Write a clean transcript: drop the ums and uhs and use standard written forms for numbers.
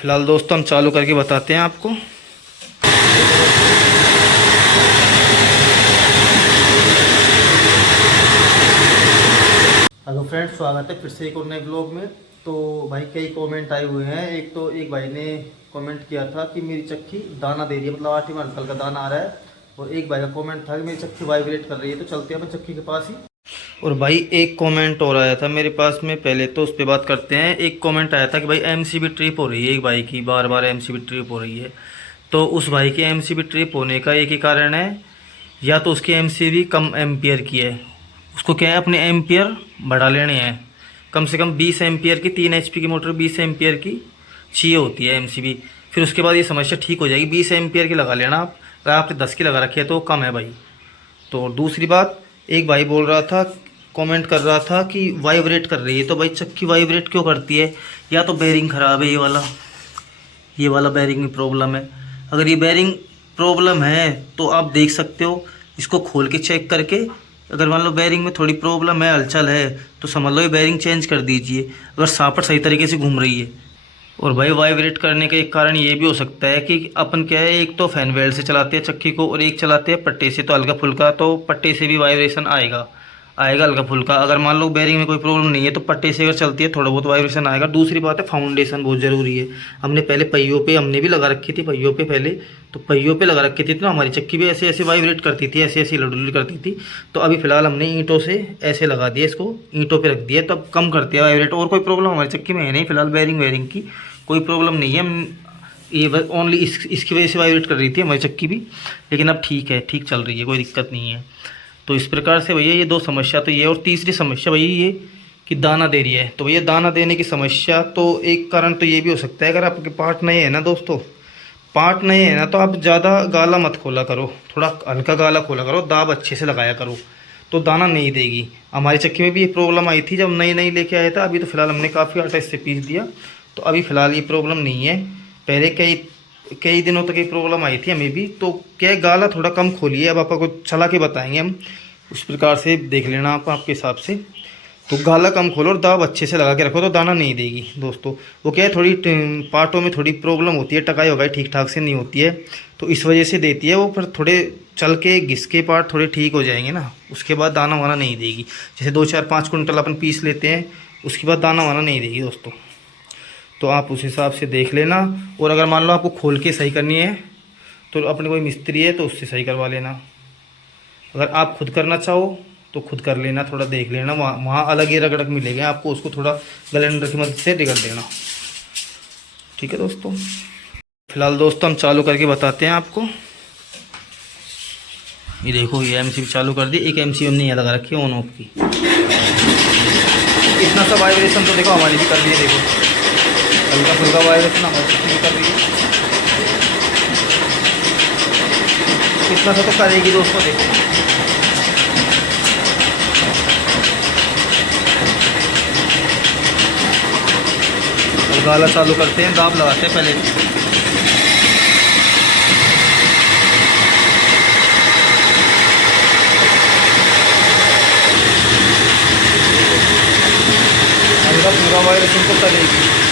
फिलहाल दोस्तों हम चालू करके बताते हैं आपको। हेलो फ्रेंड्स, स्वागत है फिर से एक और नए ब्लॉग में। तो भाई कई कमेंट आए हुए हैं। एक भाई ने कमेंट किया था कि मेरी चक्की दाना दे रही है, मतलब आटे में हल्का हल्का दाना आ रहा है। और एक भाई का कमेंट था कि मेरी चक्की वाइब्रेट कर रही है। तो चलते हैं अपन चक्की के पास ही। और भाई एक कमेंट और आया था मेरे पास में, पहले तो उस पर बात करते हैं। एक कमेंट आया था कि भाई एमसीबी ट्रिप हो रही है, एक भाई की बार बार एमसीबी ट्रिप हो रही है। तो उस भाई के एमसीबी ट्रिप होने का एक ही कारण है, या तो उसकी एमसीबी कम एम्पियर की है। उसको क्या है, अपने एम्पियर बढ़ा लेने हैं। कम से कम 20 एम्पियर की, 3 एचपी की मोटर 20 एम्पियर की चाहिए होती है एमसीबी। फिर उसके बाद ये समस्या ठीक हो जाएगी। 20 एम्पियर की लगा लेना आप। अगर आपने 10 की लगा रखी है तो कम है भाई। तो दूसरी बात, एक भाई बोल रहा था, कमेंट कर रहा था कि वाइब्रेट कर रही है। तो भाई चक्की वाइब्रेट क्यों करती है? या तो बेरिंग ख़राब है, ये वाला बेरिंग में प्रॉब्लम है। अगर ये बेरिंग प्रॉब्लम है तो आप देख सकते हो, इसको खोल के चेक करके। अगर मान लो बेरिंग में थोड़ी प्रॉब्लम है, हलचल है, तो समझ लो ये बेरिंग चेंज कर दीजिए, अगर सापट सही तरीके से घूम रही है। और भाई वाइब्रेट करने का एक कारण ये भी हो सकता है कि अपन क्या है, एक तो फैन बेल्ट से चलाते हैं चक्की को और एक चलाते हैं पट्टे से। तो हल्का फुल्का तो पट्टे से भी वाइब्रेशन आएगा हल्का फुल्का। अगर मान लो बेरिंग में कोई प्रॉब्लम नहीं है तो पट्टे से अगर चलती है थोड़ा बहुत वाइब्रेशन आएगा। दूसरी बात है, फाउंडेशन बहुत ज़रूरी है। हमने पहले पहियों पे हमने भी लगा रखी थी, पहियों पे पहले तो पहियों पे लगा रखी थी, तो हमारी चक्की भी ऐसे ऐसे वाइब्रेट करती थी, ऐसे ऐसे लडुल करती थी। तो अभी फ़िलहाल हमने ईंटों से ऐसे लगा दिया, इसको ईंटों पे रख दिया, तब कम करती है वाइब्रेट। और कोई प्रॉब्लम हमारी चक्की में है नहीं फिलहाल, बेरिंग की कोई प्रॉब्लम नहीं है। हम ये ओनली इसकी वजह से वाइब्रेट कर रही थी हमारी चक्की भी, लेकिन अब ठीक है, ठीक चल रही है, कोई दिक्कत नहीं है। तो इस प्रकार से भैया ये दो समस्या तो ये, और तीसरी समस्या भैया ये कि दाना दे रही है। तो भैया दाना देने की समस्या तो एक कारण तो ये भी हो सकता है, अगर आपके पार्ट नए हैं ना दोस्तों, पार्ट नए हैं ना, तो आप ज़्यादा गाला मत खोला करो, थोड़ा हल्का गाला खोला करो, दाब अच्छे से लगाया करो, तो दाना नहीं देगी। हमारी चक्की में भी ये प्रॉब्लम आई थी जब नई नई लेके आया था। अभी तो फिलहाल हमने काफ़ी आटा इससे पीस दिया, तो अभी फ़िलहाल ये प्रॉब्लम नहीं है। पहले कई कई दिनों तक ये प्रॉब्लम आई थी हमें भी। तो क्या है, गाला थोड़ा कम खोलिए, अब आपको चला के बताएंगे हम, उस प्रकार से देख लेना आप आपके हिसाब से। तो गाला कम खोलो और दाब अच्छे से लगा के रखो, तो दाना नहीं देगी दोस्तों। वो क्या है, थोड़ी पार्टों में थोड़ी प्रॉब्लम होती है, टकाई वगाई ठीक ठाक से नहीं होती है, तो इस वजह से देती है वो। पर थोड़े चल के घिस के पार्ट थोड़े ठीक हो जाएंगे ना, उसके बाद दाना वाना नहीं देगी। जैसे 2 4 5 कुंटल अपन पीस लेते हैं, उसके बाद दाना वाना नहीं देगी दोस्तों। तो आप उस हिसाब से देख लेना। और अगर मान लो आपको खोल के सही करनी है तो अपने कोई मिस्त्री है तो उससे सही करवा लेना। अगर आप खुद करना चाहो तो खुद कर लेना, थोड़ा देख लेना, वहाँ अलग ही रगड़क मिलेगा आपको, उसको थोड़ा ग्राइंडर की मदद से रगड़ देना। ठीक है दोस्तों। फिलहाल दोस्तों हम चालू करके बताते हैं आपको। ये देखो, ये एमसीबी चालू कर दी। एक एमसीबी हमने यहाँ लगा रखी है ऑन ऑफ की। इतना सा वाइब्रेशन तो देखो हमारी भी कर दी है, देखो हल्का फुल्का वाइब्रेशन हमारी भी कर रही है। इतना सा तो करेगी दोस्तों, देखो। गाला चालू करते हैं, दाब लगाते हैं पहले। हल्का पूरा वाइब्रेशन तो करेगी।